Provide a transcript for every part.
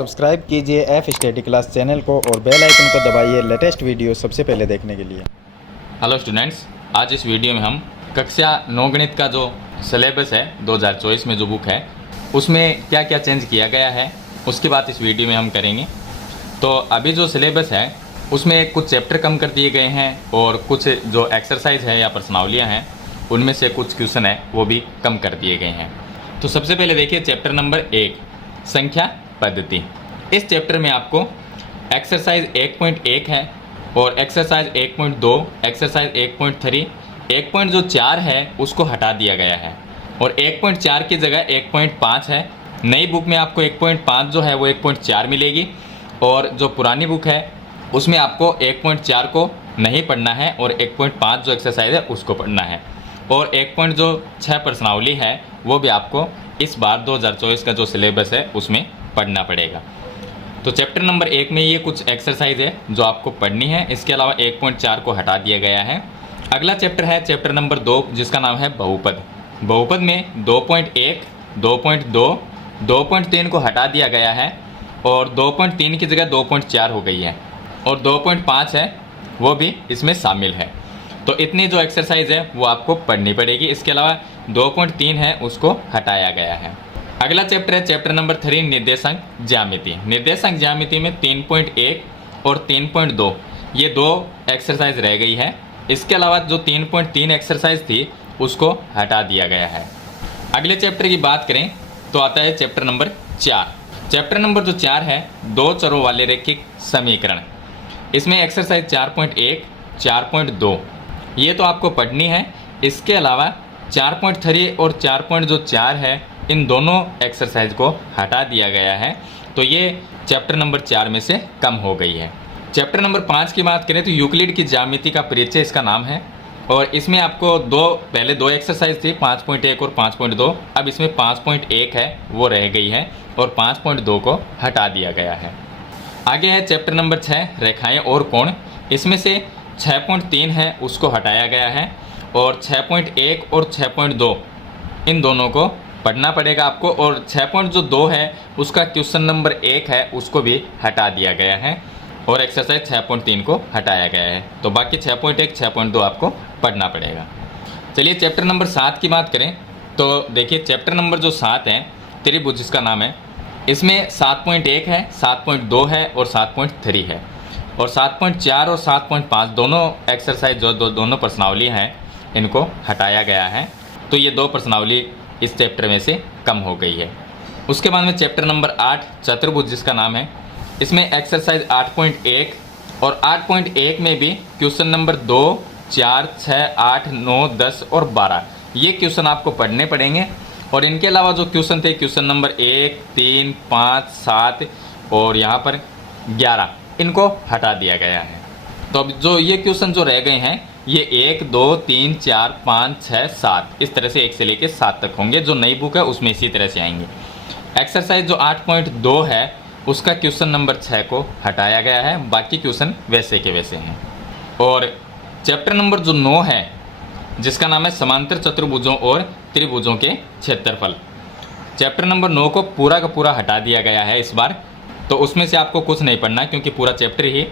Subscribe कीजिए F study class channel को और बेल आइकन को दबाइए लेटेस्ट वीडियो सबसे पहले देखने के लिए। हेलो स्टूडेंट्स, आज इस वीडियो में हम कक्षा 9 गणित का जो सिलेबस है 2024 में जो बुक है उसमें क्या क्या चेंज किया गया है उसकी बात इस वीडियो में हम करेंगे। तो अभी जो सिलेबस है उसमें कुछ चैप्टर कम कर दिए गए हैं और कुछ जो एक्सरसाइज है या प्रश्नावलियाँ हैं उनमें से कुछ क्वेश्चन है वो भी कम कर दिए गए हैं। तो सबसे पहले देखिए चैप्टर नंबर 1 संख्या पद्धति। इस चैप्टर में आपको एक्सरसाइज 1.1 है और एक्सरसाइज 1.2, एक्सरसाइज 1.3, 1.4 है उसको हटा दिया गया है और 1.4 की जगह 1.5 है। नई बुक में आपको 1.5 जो है वो 1.4 मिलेगी और जो पुरानी बुक है उसमें आपको 1.4 को नहीं पढ़ना है और 1.5 जो एक्सरसाइज है उसको पढ़ना है और 1.6 प्रश्नावली है वो भी आपको इस बार 2024 का जो सिलेबस है उसमें पढ़ना पड़ेगा। तो चैप्टर नंबर 1 में ये कुछ एक्सरसाइज है जो आपको पढ़नी है, इसके अलावा 1.4 को हटा दिया गया है। अगला चैप्टर है चैप्टर नंबर 2 जिसका नाम है बहुपद। बहुपद में 2.1, 2.2, 2.3 को हटा दिया गया है और 2.3 की जगह 2.4 हो गई है और 2.5 है वो भी इसमें शामिल है। तो इतनी जो एक्सरसाइज है वो आपको पढ़नी पड़ेगी। इसके अलावा 2.3 है उसको हटाया गया है। अगला चैप्टर है चैप्टर नंबर 3 निर्देशांक ज्यामिति। निर्देशांक ज्यामिति में 3.1 और 3.2 ये दो एक्सरसाइज रह गई है। इसके अलावा जो 3.3 एक्सरसाइज थी उसको हटा दिया गया है। अगले चैप्टर की बात करें तो आता है चैप्टर नंबर 4। चैप्टर नंबर जो 4 है दो चरों वाले रैखिक समीकरण। इसमें एक्सरसाइज 4.1, 4.2 ये तो आपको पढ़नी है। इसके अलावा 4.3 और 4.4 है इन दोनों एक्सरसाइज को हटा दिया गया है। तो ये चैप्टर नंबर 4 में से कम हो गई है। चैप्टर नंबर 5 की बात करें तो यूक्लिड की ज्यामिति का परिचय इसका नाम है और इसमें आपको पहले दो एक्सरसाइज थी 5.1 और 5.2। अब इसमें 5.1 है वो रह गई है और 5.2 को हटा दिया गया है। आगे है चैप्टर नंबर 6 रेखाएं और कोण। इसमें से 6.3 है उसको हटाया गया है और 6.1 और 6.2 इन दोनों को पढ़ना पड़ेगा आपको और 6.2 है उसका क्वेश्चन नंबर 1 है उसको भी हटा दिया गया है और एक्सरसाइज 6.3 को हटाया गया है। तो बाकी 6.1, 6.2 आपको पढ़ना पड़ेगा। चलिए चैप्टर नंबर 7 की बात करें तो देखिए चैप्टर नंबर जो 7 है त्रिभुज जिसका नाम है, इसमें 7.1 है, 7.2 है और 7.3 है और 7.4 और 7.5 दोनों एक्सरसाइज जो दोनों प्रश्नावली हैं इनको हटाया गया है। तो ये दो प्रश्नावली इस चैप्टर में से कम हो गई है। उसके बाद में चैप्टर नंबर 8 चतुर्भुज जिसका नाम है, इसमें एक्सरसाइज 8.1 और 8.1 में भी क्वेश्चन नंबर 2, 4, 6, 8, 9, 10 और 12 ये क्वेश्चन आपको पढ़ने पड़ेंगे और इनके अलावा जो क्वेश्चन थे क्वेश्चन नंबर 1, 3, 5, 7 और यहाँ पर 11 इनको हटा दिया गया है। तो अब जो ये क्वेश्चन जो रह गए हैं ये 1, 2, 3, 4, 5, 6, 7 इस तरह से 1 से लेकर 7 तक होंगे। जो नई बुक है उसमें इसी तरह से आएंगे। एक्सरसाइज जो 8.2 है उसका क्वेश्चन नंबर 6 को हटाया गया है, बाकी क्वेश्चन वैसे के वैसे हैं। और चैप्टर नंबर जो 9 है जिसका नाम है समांतर चतुर्भुजों और त्रिभुजों के क्षेत्रफल, चैप्टर नंबर 9 को पूरा का पूरा हटा दिया गया है इस बार। तो उसमें से आपको कुछ नहीं पढ़ना क्योंकि पूरा चैप्टर ही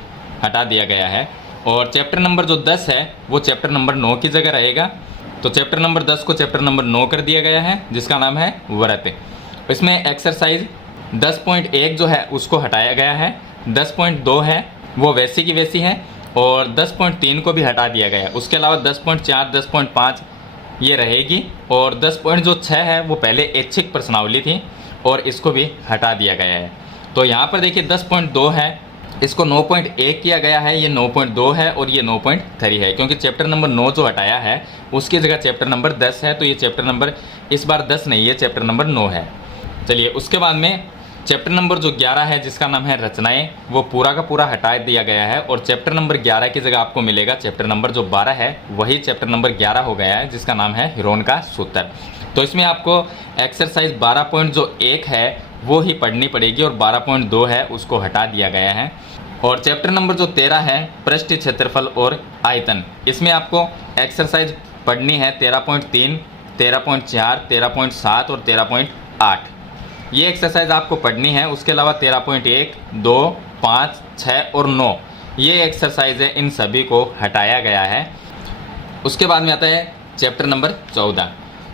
हटा दिया गया है। और चैप्टर नंबर जो 10 है वो चैप्टर नंबर 9 की जगह रहेगा। तो चैप्टर नंबर 10 को चैप्टर नंबर 9 कर दिया गया है जिसका नाम है व्रत। इसमें एक्सरसाइज 10.1 जो है उसको हटाया गया है, 10.2 है वो वैसी की वैसी है और 10.3 को भी हटा दिया गया है। उसके अलावा 10.4, 10.5 ये रहेगी और 10.6 है वो पहले ऐच्छिक प्रश्नावली थी और इसको भी हटा दिया गया है। तो यहाँ पर देखिए 10.2 है इसको 9.1 किया गया है, ये 9.2 है और ये 9.3 है क्योंकि चैप्टर नंबर 9 जो हटाया है उसकी जगह चैप्टर नंबर 10 है। तो ये चैप्टर नंबर इस बार 10 नहीं है, चैप्टर नंबर 9 है। चलिए उसके बाद में चैप्टर नंबर जो 11 है जिसका नाम है रचनाएं, वो पूरा का पूरा हटा दिया गया है और चैप्टर नंबर 11 की जगह आपको मिलेगा चैप्टर नंबर जो 12 है वही चैप्टर नंबर 11 हो गया है जिसका नाम है हिरोन का सूत्र। तो इसमें आपको एक्सरसाइज 12.1 है वो ही पढ़नी पड़ेगी और 12.2 है उसको हटा दिया गया है। और चैप्टर नंबर जो 13 है पृष्ठ क्षेत्रफल और आयतन, इसमें आपको एक्सरसाइज पढ़नी है 13.3, 13.4, 13.7 और 13.8। ये एक्सरसाइज आपको पढ़नी है। उसके अलावा 13.1, 2, 5, 6 और 9 ये एक्सरसाइज है, इन सभी को हटाया गया है। उसके बाद में आता है चैप्टर नंबर 14।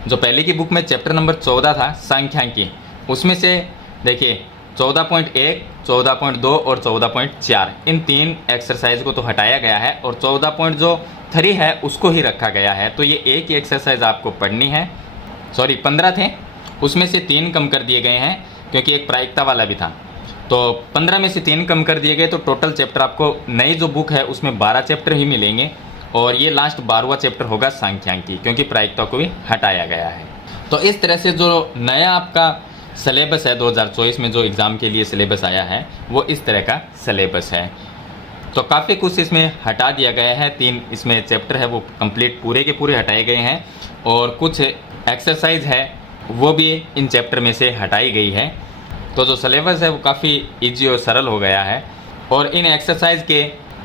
जो पहले की बुक में चैप्टर नंबर 14 था सांख्यिकी, उसमें से देखिए 14.1, 14.2 और 14.4 इन 3 एक्सरसाइज को तो हटाया गया है और 14.3 है उसको ही रखा गया है। तो ये एक ही एक्सरसाइज आपको पढ़नी है। सॉरी 15 थे, उसमें से 3 कम कर दिए गए हैं क्योंकि एक प्रायिकता वाला भी था। तो 15 में से 3 कम कर दिए गए, तो टोटल चैप्टर आपको नई जो बुक है उसमें 12 चैप्टर ही मिलेंगे और ये लास्ट 12वां चैप्टर होगा सांख्यिकी, क्योंकि प्रायिकता को भी हटाया गया है। तो इस तरह से जो नया आपका सिलेबस है 2024 में, जो एग्ज़ाम के लिए सिलेबस आया है वो इस तरह का सिलेबस है। तो काफ़ी कुछ इसमें हटा दिया गया है। 3 इसमें चैप्टर है वो कंप्लीट पूरे के पूरे हटाए गए हैं और कुछ एक्सरसाइज है वो भी इन चैप्टर में से हटाई गई है। तो जो सिलेबस है वो काफ़ी ईजी और सरल हो गया है। और इन एक्सरसाइज के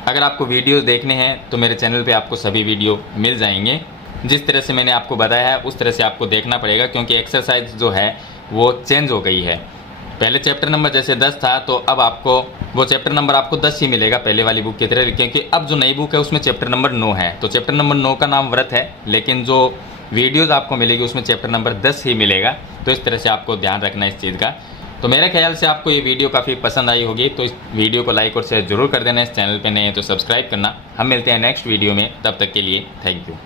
अगर आपको वीडियोस देखने हैं तो मेरे चैनल पे आपको सभी वीडियो मिल जाएंगे। जिस तरह से मैंने आपको बताया है उस तरह से आपको देखना पड़ेगा, क्योंकि एक्सरसाइज जो है वो चेंज हो गई है। पहले चैप्टर नंबर जैसे 10 था तो अब आपको वो चैप्टर नंबर आपको 10 ही मिलेगा पहले वाली बुक की तरह, क्योंकि अब जो नई बुक है उसमें चैप्टर नंबर 9 है। तो चैप्टर नंबर 9 का नाम व्रत है, लेकिन जो वीडियोज़ आपको मिलेगी उसमें चैप्टर नंबर 10 ही मिलेगा। तो इस तरह से आपको ध्यान रखना है इस चीज़ का। तो मेरे ख्याल से आपको ये वीडियो काफ़ी पसंद आई होगी, तो इस वीडियो को लाइक और शेयर जरूर कर देना। इस चैनल पे नए हैं तो सब्सक्राइब करना। हम मिलते हैं नेक्स्ट वीडियो में, तब तक के लिए थैंक यू।